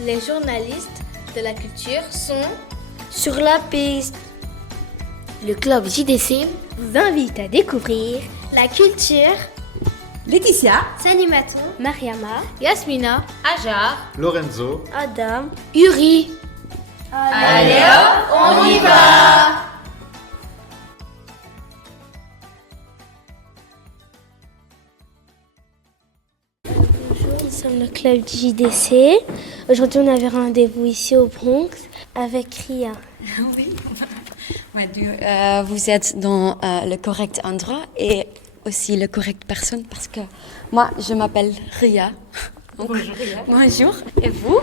Les journalistes de la culture sont sur la piste. Le club JDC vous invite à découvrir la culture. Laetitia, Salimatou, Mariama, Yasmina, Ajar, Lorenzo, Adam, Uri. Allez hop, on y va! Bonjour, nous sommes le club JDC. Aujourd'hui, on avait rendez-vous ici au Bronx avec Ria. Oui, vous êtes dans le correct endroit et aussi la correcte personne parce que moi, je m'appelle Ria. Donc, bonjour Ria. Bonjour. Et vous?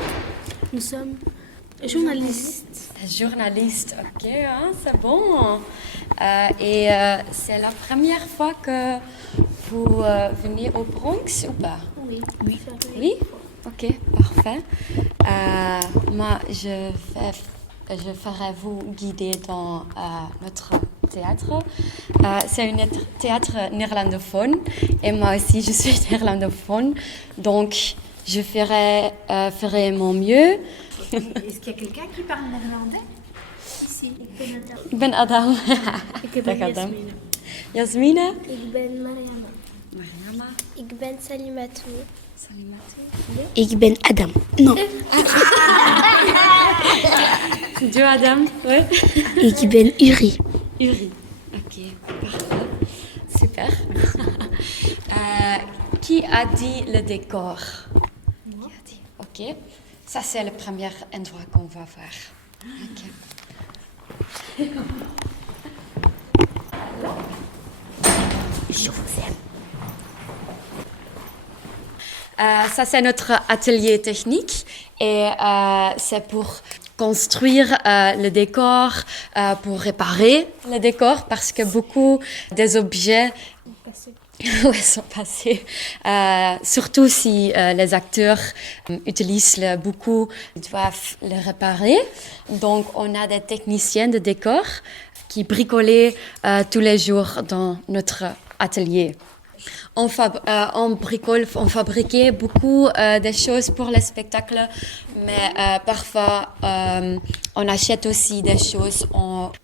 Nous sommes journalistes. Journaliste, ok, hein, c'est bon. Et c'est la première fois que vous venez au Bronx ou pas? Oui. Oui? Ok, parfait. Moi, je ferai vous guider dans notre théâtre. C'est un théâtre néerlandophone et moi aussi, je suis néerlandophone. Donc, je ferai mon mieux. est-ce qu'il y a quelqu'un qui parle néerlandais? Ici. Ik ben Adam. Ik ben Adam. Yasmina. Yasmina? Ik ben Mariama. Mariama. Ik ben Salimatou. Salimatou. Ik ben Adam. Non. Du Adam? Oui. Ik ben Uri. Uri. Ok, parfait. Super. Qui a dit le décor? Moi. Qui a dit? Ok. Ça, c'est le premier endroit qu'on va voir. Ok. Je vous aime. Ça, c'est notre atelier technique et c'est pour construire le décor, pour réparer le décor parce que beaucoup des objets sont passés. Surtout si les acteurs utilisent beaucoup, ils doivent le réparer. Donc, on a des techniciens de décor qui bricolent tous les jours dans notre atelier. On fabriquait beaucoup de choses pour les spectacles, mais parfois on achète aussi des choses.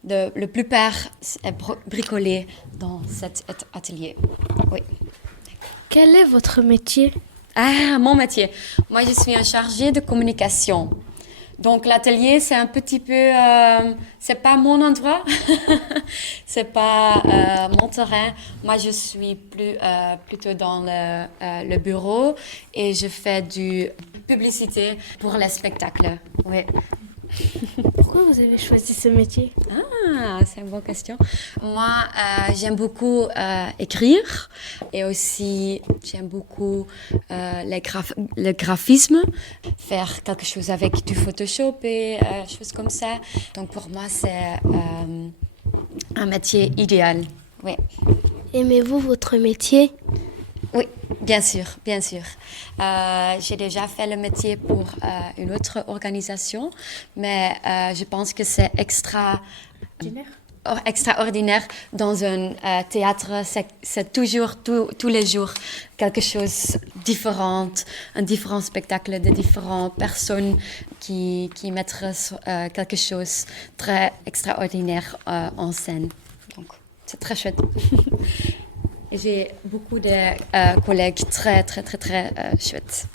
Le plupart est bricolé dans cet atelier. Oui. Quel est votre métier? Ah, mon métier. Moi, je suis en chargée de communication. Donc, l'atelier, c'est un petit peu... c'est pas mon endroit, c'est pas mon terrain. Moi, je suis plutôt dans le bureau et je fais du publicité pour les spectacles. Oui. Pourquoi vous avez choisi ce métier? Ah, c'est une bonne question. Moi, j'aime beaucoup écrire et aussi j'aime beaucoup le graphisme, faire quelque chose avec du Photoshop et choses comme ça. Donc pour moi, c'est un métier idéal. Oui. Aimez-vous votre métier? Oui, bien sûr, bien sûr. J'ai déjà fait le métier pour une autre organisation, mais je pense que c'est extraordinaire dans un théâtre. C'est toujours, tous les jours, quelque chose de différent, un différent spectacle de différentes personnes qui mettent quelque chose de très extraordinaire en scène. Donc, c'est très chouette. J'ai beaucoup de collègues très chouettes.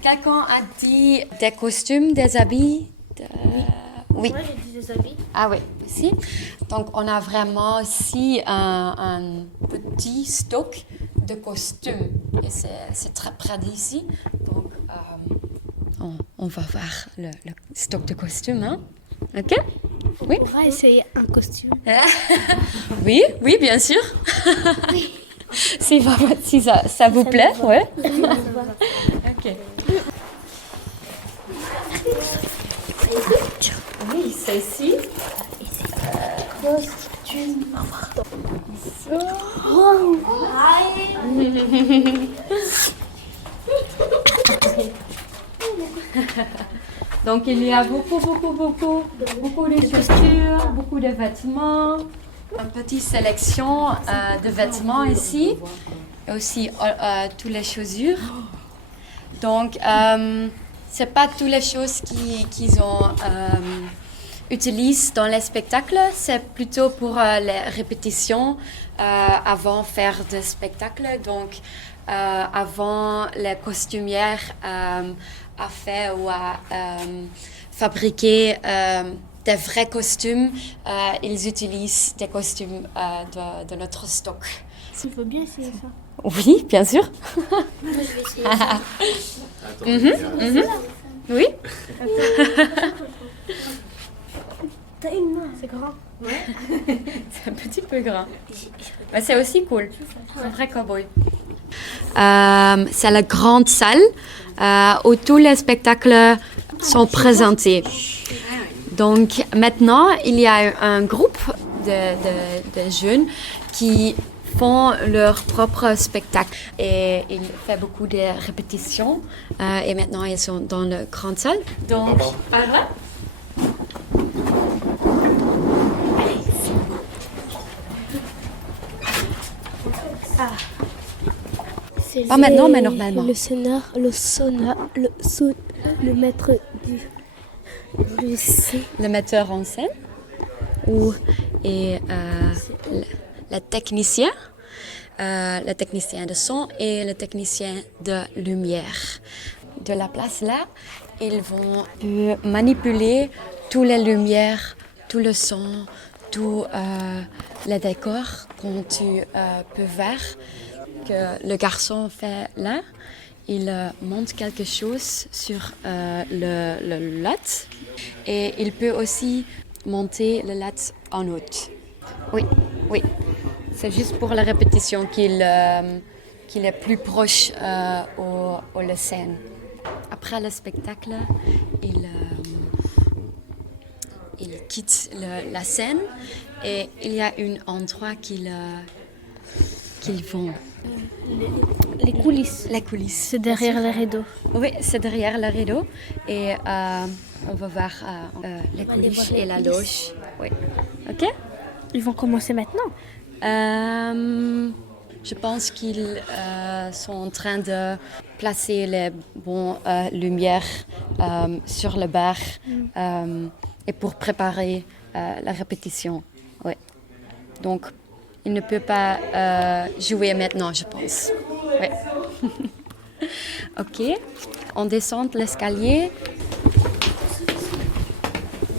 Quelqu'un a dit des costumes, des habits? Oui. Moi, j'ai dit des habits. Ah oui, aussi. Donc, on a vraiment aussi un petit stock de costumes. Et c'est très près d'ici. Donc, on va voir le stock de costumes. Hein? OK? Oui. On va essayer un costume. Oui, bien sûr. Oui. Si ça vous plaît, ouais. Ok. Oui, c'est ici. Costume. Donc, il y a beaucoup de chaussures, beaucoup de vêtements. Une petite sélection de vêtements ici. Et aussi toutes les chaussures. Donc, c'est pas toutes les choses qu'ils ont utilisent dans les spectacles. C'est plutôt pour les répétitions avant faire des spectacles. Donc, avant les costumières à faire ou à fabriquer des vrais costumes, ils utilisent des costumes de notre stock. Il faut bien essayer ça. Oui, bien sûr. Oui. T'as une main, c'est grand. C'est un petit peu grand. Mais c'est aussi cool. C'est un vrai cowboy. C'est la grande salle où tous les spectacles sont présentés. Donc maintenant, il y a un groupe de jeunes qui font leur propre spectacle. Et ils font beaucoup de répétitions. Et maintenant, ils sont dans la grande salle. Donc, par là. Pas maintenant, mais normalement. Le maître du Le metteur en scène et le technicien de son et le technicien de lumière. De la place là, ils vont manipuler toutes les lumières, tout le son, tout le décor qu'on tu peux voir que le garçon fait là. Il monte quelque chose sur le latte et il peut aussi monter le latte en haut. Oui. C'est juste pour la répétition qu'il est plus proche au la scène. Après le spectacle, il quitte la scène et il y a un endroit qu'ils vont. Les coulisses. Les coulisses. C'est derrière les rideaux. Oui, c'est derrière le rideau et on va voir les coulisses et la loge. Oui. Ok. Ils vont commencer maintenant. Je pense qu'ils sont en train de placer les bonnes lumières sur le bar et pour préparer la répétition. Oui. Donc, il ne peut pas jouer maintenant, je pense. Oui. Ok. On descend l'escalier.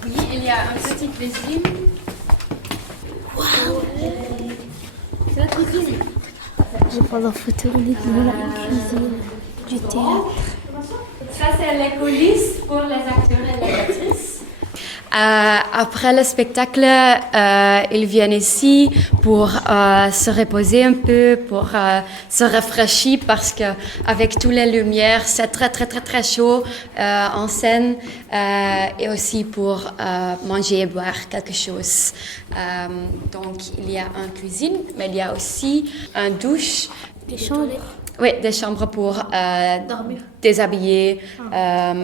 Oui, il y a un petit cuisine. Waouh! C'est la cuisine. Je vais prendre en photo, on est dans la cuisine du théâtre. Ça, c'est les coulisses pour les acteurs et les actrices. Après le spectacle, ils viennent ici pour se reposer un peu, pour se rafraîchir parce que avec toutes les lumières, c'est très très très très chaud en scène et aussi pour manger et boire quelque chose. Donc il y a une cuisine, mais il y a aussi une douche. Des chambres. Oui, des chambres pour déshabiller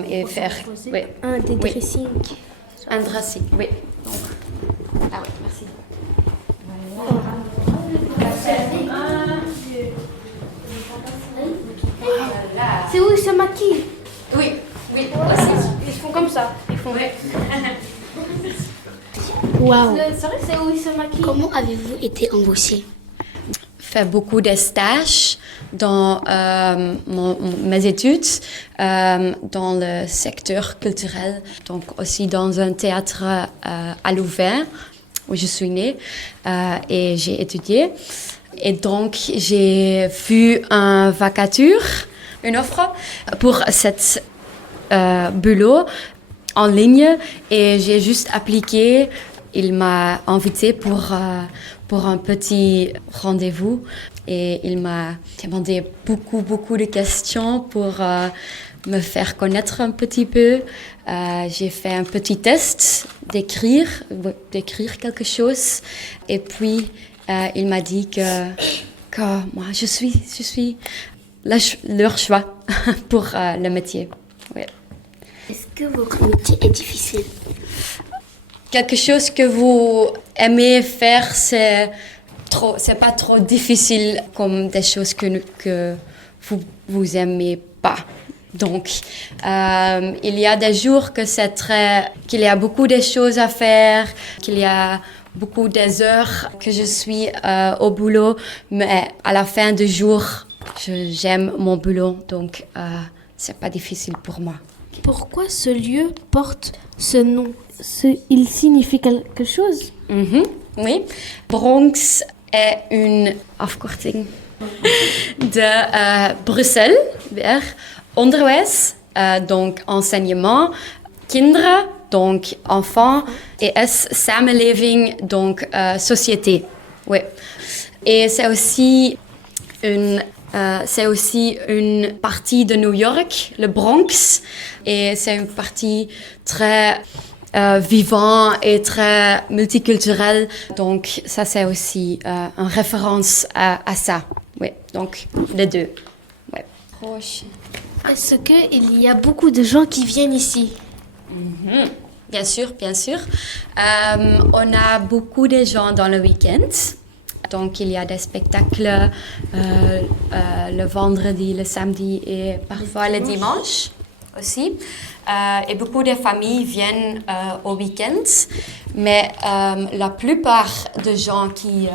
et faire. Oui. Un des Oui. dressings. Un dressing, oui. Donc, ah oui, merci. C'est où ils se maquillent? Oui, aussi. Ils font comme ça. Ils font. Oui. Waouh! C'est où ils se maquillent? Comment avez-vous été embauché? Fait beaucoup de stages dans mes études, dans le secteur culturel, donc aussi dans un théâtre à Louvain, où je suis née et j'ai étudié. Et donc, j'ai vu une offre pour cette boulot en ligne et j'ai juste appliqué. Il m'a invité pour un petit rendez-vous et il m'a demandé beaucoup de questions pour me faire connaître un petit peu. J'ai fait un petit test d'écrire quelque chose et puis il m'a dit que moi je suis leur choix pour le métier. Ouais. Est-ce que votre métier est difficile? Quelque chose que vous aimez faire, c'est pas trop difficile comme des choses que vous aimez pas. Donc, il y a des jours qu'il y a beaucoup de choses à faire, qu'il y a beaucoup des heures que je suis au boulot, mais à la fin du jour, j'aime mon boulot, donc c'est pas difficile pour moi. Pourquoi ce lieu porte ce nom? Il signifie quelque chose? Oui, Bronx est une afkorting de Bruxelles, weer onderwijs, donc enseignement, kinderen, donc enfants, et samenleving, donc société. Oui. Et c'est aussi une partie de New York, le Bronx, et c'est une partie très vivante et très multiculturelle. Donc ça, c'est aussi une référence à ça. Oui, donc les deux. Ouais. Proche. Est-ce qu'il y a beaucoup de gens qui viennent ici? Bien sûr, bien sûr. On a beaucoup de gens dans le week-end. Donc, il y a des spectacles le vendredi, le samedi et parfois le dimanche aussi. Et beaucoup de familles viennent au week-end. Mais la plupart des gens qui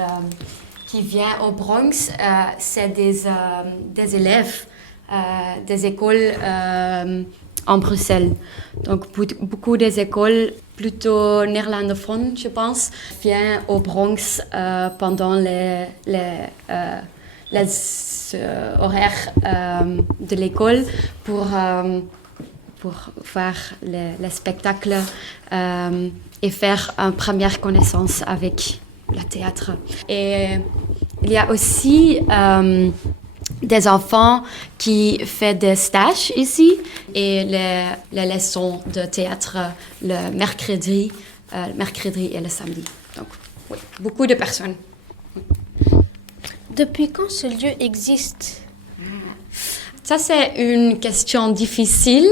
viennent au Bronx, c'est des élèves des écoles en Bruxelles. Donc, beaucoup des écoles plutôt néerlandophones, je pense, viennent au Bronx pendant les horaires de l'école pour voir les spectacles et faire une première connaissance avec le théâtre. Et il y a aussi des enfants qui font des stages ici et les leçons de théâtre le mercredi et le samedi. Donc, oui, beaucoup de personnes. Depuis quand ce lieu existe? Ça, c'est une question difficile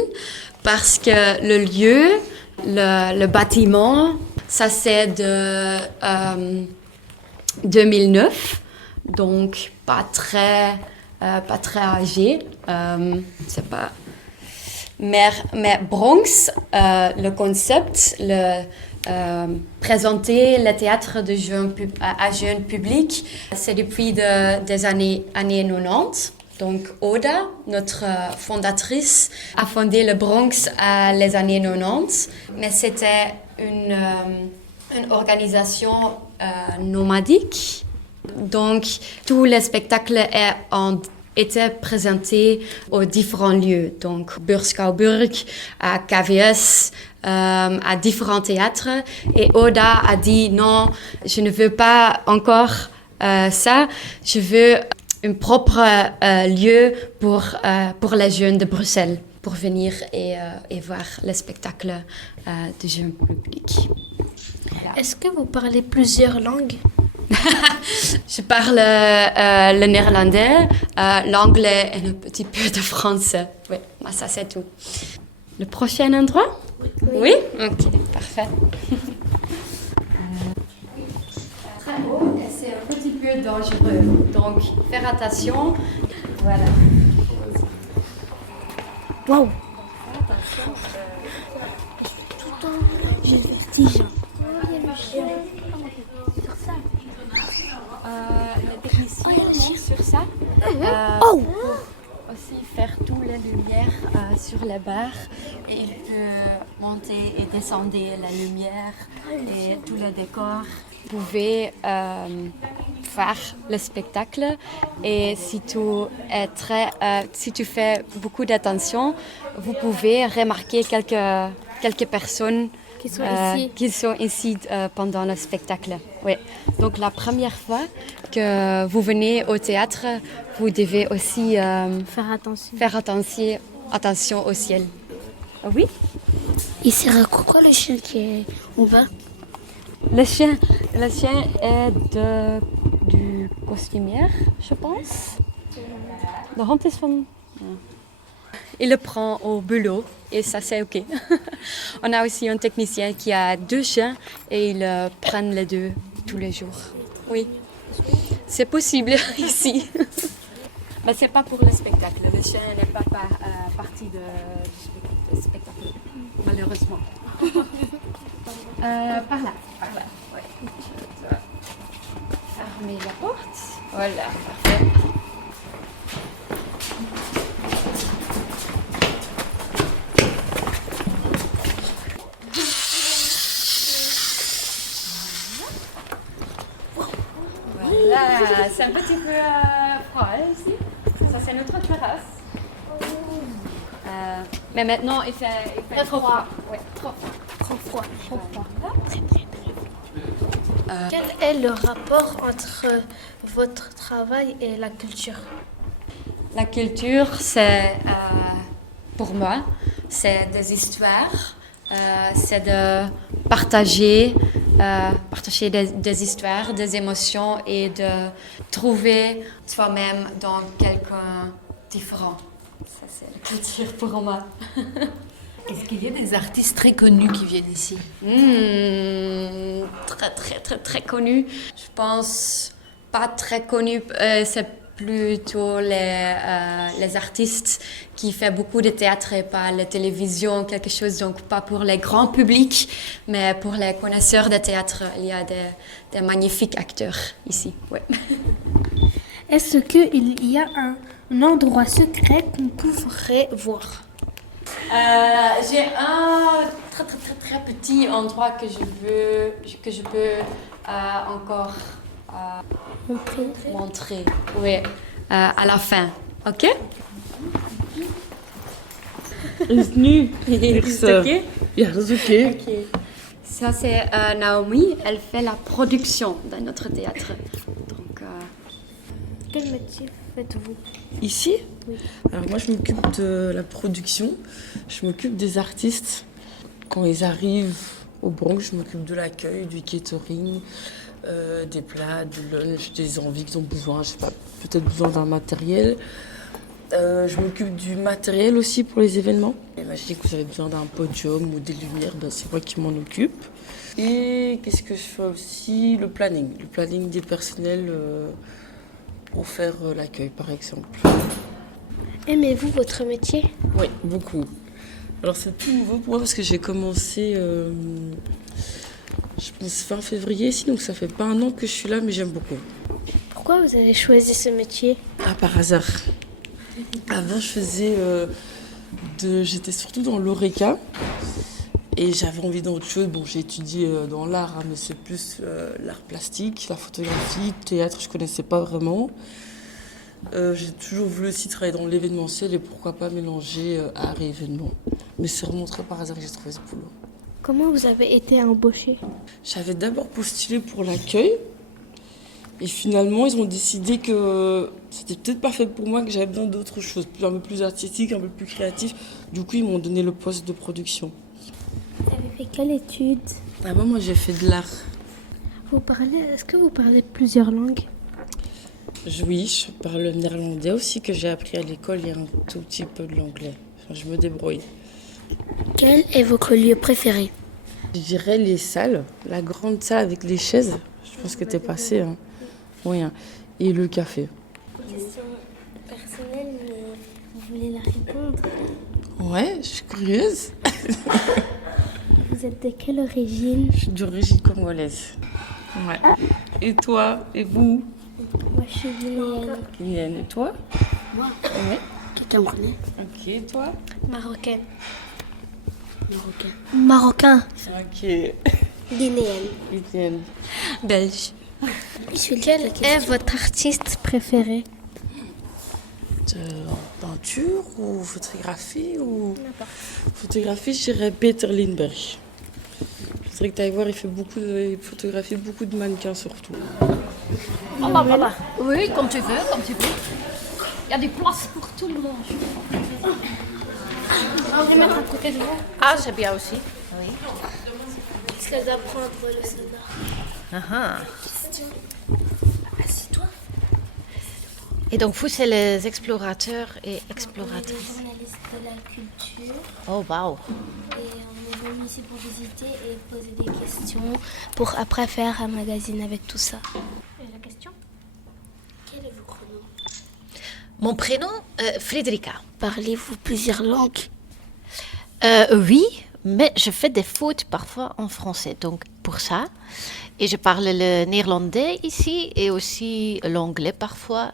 parce que le lieu, le bâtiment, ça c'est de 2009, donc pas très âgé. C'est pas... Mais Bronx, le concept, présenter le théâtre à jeune public, c'est depuis des années 90. Donc Oda, notre fondatrice, a fondé le Bronx les années 90, mais c'était une organisation nomadique. Donc tous les spectacles étaient présentés aux différents lieux, donc Beurs-Schouwburg, à KVS, à différents théâtres. Et Oda a dit non, je ne veux pas encore ça, je veux un propre lieu pour les jeunes de Bruxelles, pour venir et voir les spectacles du jeune public. Voilà. Est-ce que vous parlez plusieurs langues? Je parle le néerlandais, l'anglais et un petit peu de français. Oui, ça c'est tout. Le prochain endroit? Oui? Ok, parfait. Très beau et c'est un petit peu dangereux. Donc, faire attention. Voilà. Waouh! Attention. J'ai le vertige. Les techniciens sur ça Oh! pour aussi faire toutes les lumières sur les barres et il peut monter et descendre la lumière et tous les décors. Vous pouvez faire le spectacle et si tu fais beaucoup d'attention, vous pouvez remarquer quelques personnes qui sont ici pendant le spectacle. Oui. Donc la première fois que vous venez au théâtre, vous devez aussi faire attention au ciel. Oui? Il sert à quoi le chien qui est en bas? Le chien est du costumière, je pense. De hond is van... Il le prend au boulot et ça c'est ok. On a aussi un technicien qui a 2 chiens et il prend les 2 tous les jours. Oui, c'est possible ici. Mais c'est pas pour le spectacle. Le chien n'est pas partie du spectacle, malheureusement. Par là. Ouais. Je dois fermer la porte. Voilà, parfait. Voilà, c'est un petit peu froid ici. Ça, c'est notre terrasse. Mais maintenant, il fait trop froid. Ouais, trop froid. Quel est le rapport entre votre travail et la culture? La culture, c'est, pour moi, c'est des histoires, c'est de partager des histoires, des émotions et de trouver soi-même dans quelqu'un différent. Ça, c'est la culture pour moi. Est-ce qu'il y a des artistes très connus qui viennent ici? Très connu. Je pense pas très connu. C'est plutôt les artistes qui font beaucoup de théâtre et pas la télévision, quelque chose, donc pas pour les grands publics, mais pour les connaisseurs de théâtre, il y a des magnifiques acteurs ici. Ouais. Est-ce qu'il y a un endroit secret qu'on pourrait voir? J'ai un très petit endroit que je peux encore montrer. Oui, à la fin. Ok? Is nu? Is het oké? Ja, dat is oké. Ok. Ça, c'est Naomi. Elle fait la production dans notre théâtre. Donc, Quel métier faites-vous? Ici? Alors moi, je m'occupe de la production. Je m'occupe des artistes. Quand ils arrivent au Bronx, je m'occupe de l'accueil, du catering, des plats, du lunch, des envies qu'ils ont besoin. Je sais pas, peut-être besoin d'un matériel. Je m'occupe du matériel aussi pour les événements. Imaginez que vous avez besoin d'un podium ou des lumières, ben c'est moi qui m'en occupe. Et qu'est-ce que je fais aussi? Le planning des personnels pour faire l'accueil par exemple. Aimez-vous votre métier? Oui, beaucoup. Alors c'est tout nouveau pour moi parce que j'ai commencé, je pense fin février ici, donc ça fait pas un an que je suis là, mais j'aime beaucoup. Pourquoi vous avez choisi ce métier? Ah, par hasard. Avant, je faisais j'étais surtout dans l'ORECA et j'avais envie d'autre chose. Bon, j'ai étudié dans l'art, hein, mais c'est plus l'art plastique, la photographie, le théâtre, je connaissais pas vraiment. J'ai toujours voulu aussi travailler dans l'événementiel et pourquoi pas mélanger art et événement. Mais c'est vraiment très par hasard que j'ai trouvé ce boulot. Comment vous avez été embauché? J'avais d'abord postulé pour l'accueil. Et finalement, ils ont décidé que c'était peut-être pas fait pour moi, que j'avais besoin d'autre chose, un peu plus artistique, un peu plus créatif. Du coup, ils m'ont donné le poste de production. Vous avez fait quelle étude? Ah bon, moi, j'ai fait de l'art. Est-ce que vous parlez plusieurs langues? Oui, je parle le néerlandais aussi, que j'ai appris à l'école, et un tout petit peu de l'anglais. Enfin, je me débrouille. Quel est votre lieu préféré? Je dirais les salles, la grande salle avec les chaises. Je pense que t'es passé, hein. Oui, hein. Et le café. Question personnelle, mais vous voulez la répondre? Ouais, je suis curieuse. Vous êtes de quelle origine? Je suis d'origine congolaise. Ouais. Et toi? Et vous? Moi, je suis guinéenne. Guinéenne. Et toi? Moi, Ouais. Camerounais. Ok, et toi? Marocaine. Marocain. Ok. Guinéenne. Guinéenne. belge. Quel est votre artiste préféré? Peinture ou photographie ou... Photographie, je dirais Peter Lindbergh. Je dirais que tu ailles voir, il photographie beaucoup de mannequins surtout. Oui, comme tu veux, comme tu veux. Il y a des places pour tout le monde. Je vais mettre à côté de vous. Ah, c'est bien aussi. Parce qu'elle doit prendre le soda. Ah. Et donc, vous, c'est les explorateurs et exploratrices. Les journalistes de la culture. Oh, waouh. Et on est venu ici pour visiter et poser des questions pour après faire un magazine avec tout ça. Et la question? Quel est votre nom? Mon prénom, Frédérica. Parlez-vous plusieurs langues? Oui, mais je fais des fautes parfois en français, donc pour ça. Et je parle le néerlandais ici et aussi l'anglais parfois.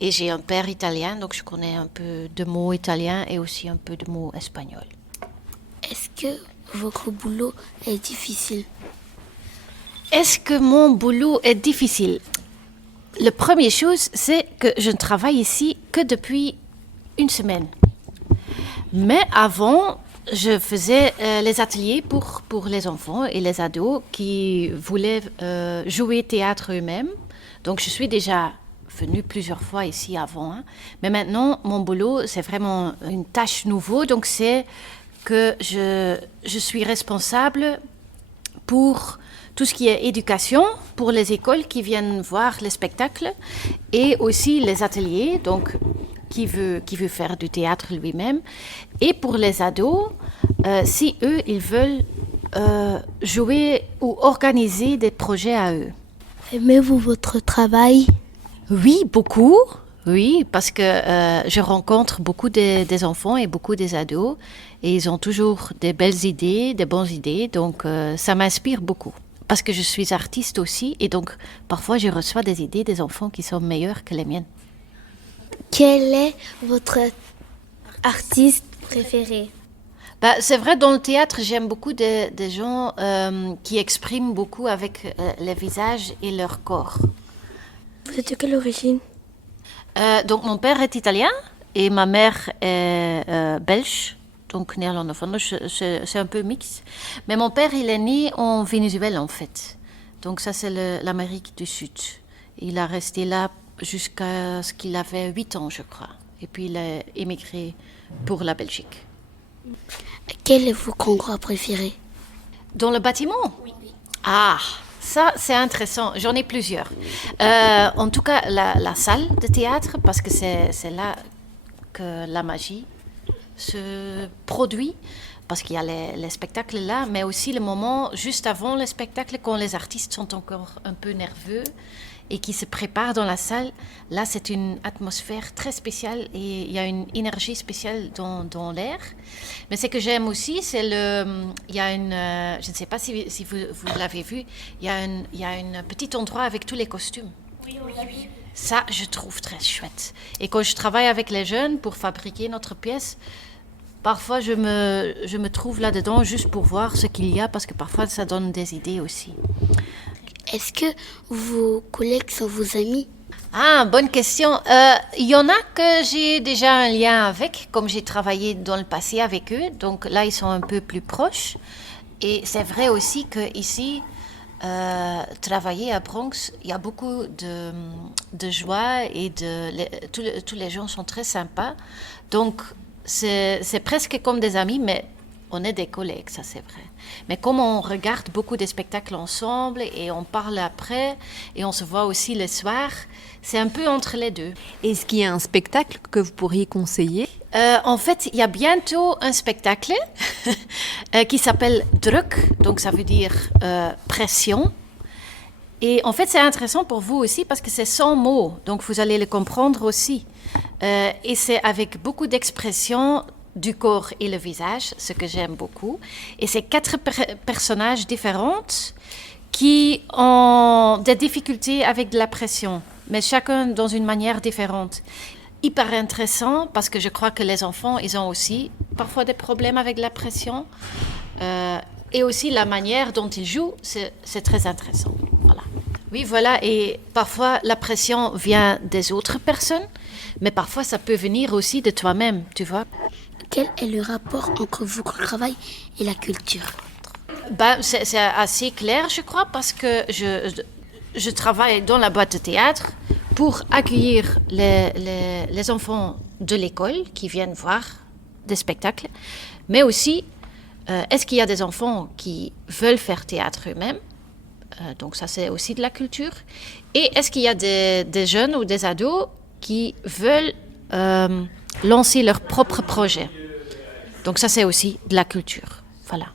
Et j'ai un père italien, donc je connais un peu de mots italiens et aussi un peu de mots espagnols. Est-ce que votre boulot est difficile? Est-ce que mon boulot est difficile? La première chose, c'est que je ne travaille ici que depuis une semaine. Mais avant, je faisais les ateliers pour les enfants et les ados qui voulaient jouer théâtre eux-mêmes. Donc je suis déjà venue plusieurs fois ici avant. Hein. Mais maintenant, mon boulot, c'est vraiment une tâche nouveau. Donc c'est que je suis responsable pour tout ce qui est éducation, pour les écoles qui viennent voir les spectacles et aussi les ateliers, donc qui veut faire du théâtre lui-même. Et pour les ados, si eux, ils veulent jouer ou organiser des projets à eux. Aimez-vous votre travail? Oui, beaucoup. Oui, parce que je rencontre beaucoup des enfants et beaucoup des ados et ils ont toujours des belles idées, des bonnes idées, donc ça m'inspire beaucoup. Parce que je suis artiste aussi et donc parfois je reçois des idées des enfants qui sont meilleures que les miennes. Quel est votre artiste préféré? Bah, c'est vrai, dans le théâtre, j'aime beaucoup des gens qui expriment beaucoup avec les visages et leur corps. Vous êtes de quelle origine? Donc mon père est italien et ma mère est belge, donc néerlandophone. C'est un peu mix. Mais mon père, il est né en Venezuela en fait. Donc ça, c'est l'Amérique du Sud. Il a resté là jusqu'à ce qu'il avait 8 ans, je crois. Et puis il a émigré pour la Belgique. Quel est votre endroit préféré? Dans le bâtiment? Oui. Ah, ça c'est intéressant. J'en ai plusieurs. En tout cas, la salle de théâtre, parce que c'est là que la magie se produit. Parce qu'il y a les spectacles là, mais aussi le moment juste avant le spectacle, quand les artistes sont encore un peu nerveux et qui se préparent dans la salle. Là, c'est une atmosphère très spéciale et il y a une énergie spéciale dans l'air. Mais ce que j'aime aussi, c'est il y a je ne sais pas si vous l'avez vu, il y a un petit endroit avec tous les costumes. Oui. Ça, je trouve très chouette. Et quand je travaille avec les jeunes pour fabriquer notre pièce, parfois je me trouve là-dedans juste pour voir ce qu'il y a, parce que parfois ça donne des idées aussi. Est-ce que vos collègues sont vos amis? Ah, bonne question. Il y en a que j'ai déjà un lien avec, comme j'ai travaillé dans le passé avec eux. Donc là, ils sont un peu plus proches. Et c'est vrai aussi qu'ici, travailler à Bronx, il y a beaucoup de joie et tous les gens sont très sympas. Donc, c'est presque comme des amis, mais on est des collègues, ça c'est vrai. Mais comme on regarde beaucoup de spectacles ensemble et on parle après et on se voit aussi le soir, c'est un peu entre les deux. Est-ce qu'il y a un spectacle que vous pourriez conseiller? En fait, il y a bientôt un spectacle qui s'appelle Druk, donc ça veut dire pression. Et en fait, c'est intéressant pour vous aussi parce que c'est sans mots, donc vous allez le comprendre aussi. Et c'est avec beaucoup d'expressions du corps et le visage, ce que j'aime beaucoup. Et c'est 4 personnages différents qui ont des difficultés avec de la pression, mais chacun dans une manière différente. Hyper intéressant parce que je crois que les enfants, ils ont aussi parfois des problèmes avec la pression. Et aussi la manière dont ils jouent, c'est très intéressant. Voilà. Oui, voilà. Et parfois, la pression vient des autres personnes, mais parfois, ça peut venir aussi de toi-même, tu vois. Quel est le rapport entre votre travail et la culture? C'est assez clair, je crois, parce que je travaille dans la boîte de théâtre pour accueillir les enfants de l'école qui viennent voir des spectacles, mais aussi, est-ce qu'il y a des enfants qui veulent faire théâtre eux-mêmes? Donc ça, c'est aussi de la culture. Et est-ce qu'il y a des jeunes ou des ados qui veulent lancer leur propre projet? Donc ça, c'est aussi de la culture. Voilà.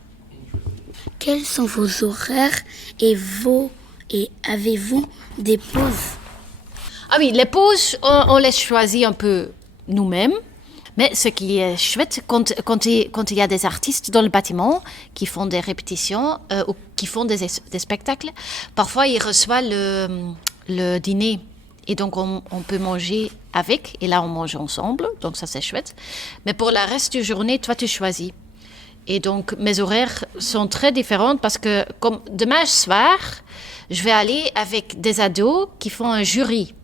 Quels sont vos horaires et avez-vous des pauses? Ah oui, les pauses, on les choisit un peu nous-mêmes. Mais ce qui est chouette, quand il y a des artistes dans le bâtiment qui font des répétitions ou qui font des spectacles, parfois ils reçoivent le dîner. Et donc, on peut manger avec. Et là, on mange ensemble. Donc, ça, c'est chouette. Mais pour le reste de la journée, toi, tu choisis. Et donc, mes horaires sont très différents parce que, comme demain soir, je vais aller avec des ados qui font un jury.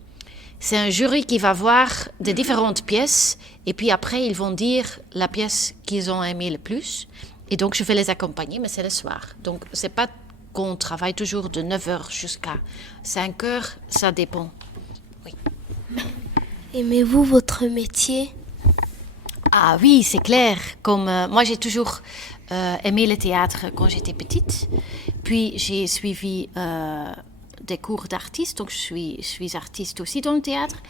C'est un jury qui va voir des différentes pièces. Et puis après, ils vont dire la pièce qu'ils ont aimée le plus. Et donc, je vais les accompagner, mais c'est le soir. Donc, c'est pas qu'on travaille toujours de 9h jusqu'à 5h. Ça dépend. Aimez-vous votre métier? Ah oui, c'est clair. Comme moi, j'ai toujours aimé le théâtre quand j'étais petite. Puis, j'ai suivi des cours d'artiste. Donc, je suis artiste aussi dans le théâtre.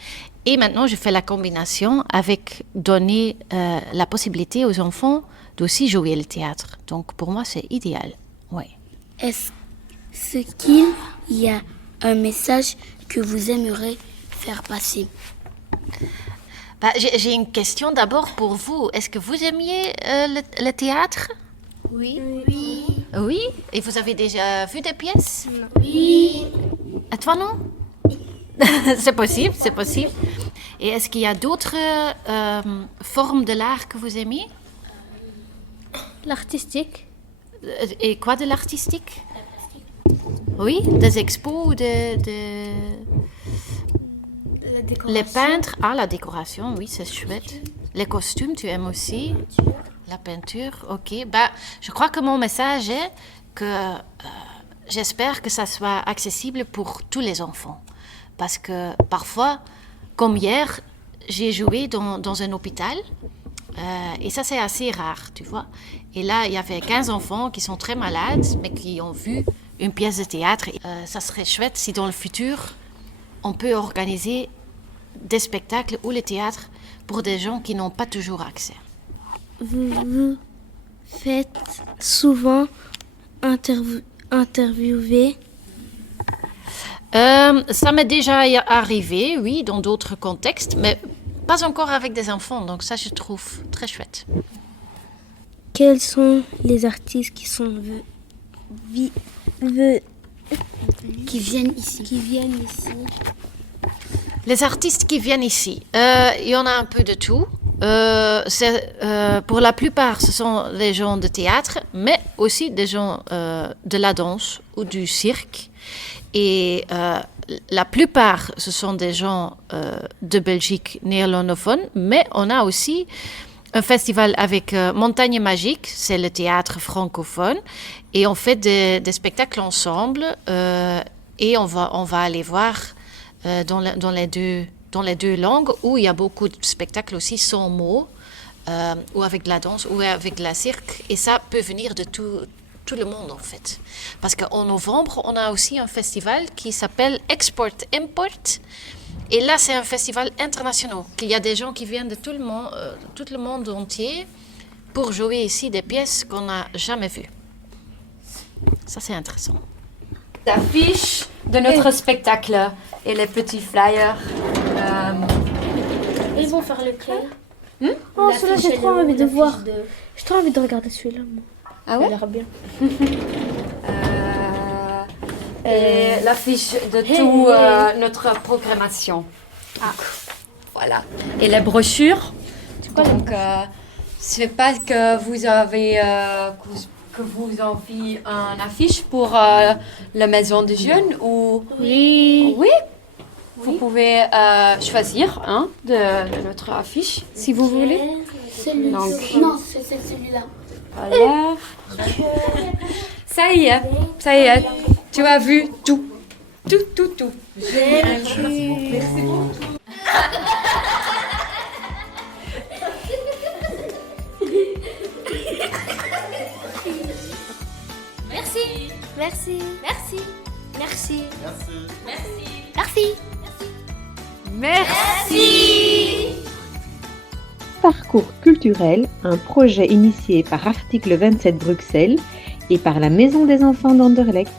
Et maintenant, je fais la combinaison avec donner la possibilité aux enfants d'aussi jouer le théâtre. Donc, pour moi, c'est idéal. Ouais. Est-ce qu'il y a un message que vous aimeriez faire passer? J'ai une question d'abord pour vous. Est-ce que vous aimiez le théâtre? Oui. Oui. Et vous avez déjà vu des pièces? Oui. Et toi, non? C'est possible, c'est possible. Et est-ce qu'il y a d'autres formes de l'art que vous aimez? L'artistique. Et quoi de l'artistique? Oui, des expos ou les peintres, la décoration, oui, c'est chouette. Les costumes, tu aimes aussi? La peinture, ok. Je crois que mon message est que j'espère que ça soit accessible pour tous les enfants. Parce que parfois, comme hier, j'ai joué dans un hôpital. Et ça, c'est assez rare, tu vois. Et là, il y avait 15 enfants qui sont très malades, mais qui ont vu une pièce de théâtre. Ça serait chouette si dans le futur, on peut organiser des spectacles ou le théâtre pour des gens qui n'ont pas toujours accès. Vous faites souvent interviewer? Ça m'est déjà arrivé, oui, dans d'autres contextes, mais pas encore avec des enfants. Donc ça, je trouve très chouette. Quels sont les artistes qui sont Qui viennent ici. Les artistes qui viennent ici, il y en a un peu de tout. Pour la plupart, ce sont des gens de théâtre, mais aussi des gens de la danse ou du cirque. Et la plupart, ce sont des gens de Belgique néerlandophone, mais on a aussi un festival avec Montagne Magique, c'est le théâtre francophone, et on fait des spectacles ensemble, et on va aller voir dans les deux langues, où il y a beaucoup de spectacles aussi sans mots, ou avec de la danse, ou avec de la cirque, et ça peut venir de tout le monde en fait. Parce qu'en novembre, on a aussi un festival qui s'appelle Export-Import. Et là, c'est un festival international. Il y a des gens qui viennent de tout le monde entier pour jouer ici des pièces qu'on n'a jamais vues. Ça, c'est intéressant. L'affiche de notre spectacle et les petits flyers. Ils vont faire le clair. Oh, celui-là, j'ai trop envie de voir. J'ai trop envie de regarder celui-là. Ah ouais? Ça a l'air bien. Et l'affiche de toute notre programmation. Voilà. Et les brochures. Donc, c'est pas que vous avez envie une affiche pour la maison des jeunes ou... Oui. Oui. Vous pouvez choisir de notre affiche si vous voulez. Non, c'est celui-là. Voilà. Ça y est, tu as vu tout. Tout. Merci. Parcours culturel, un projet initié par Article 27 Bruxelles et par la Maison des enfants d'Anderlecht.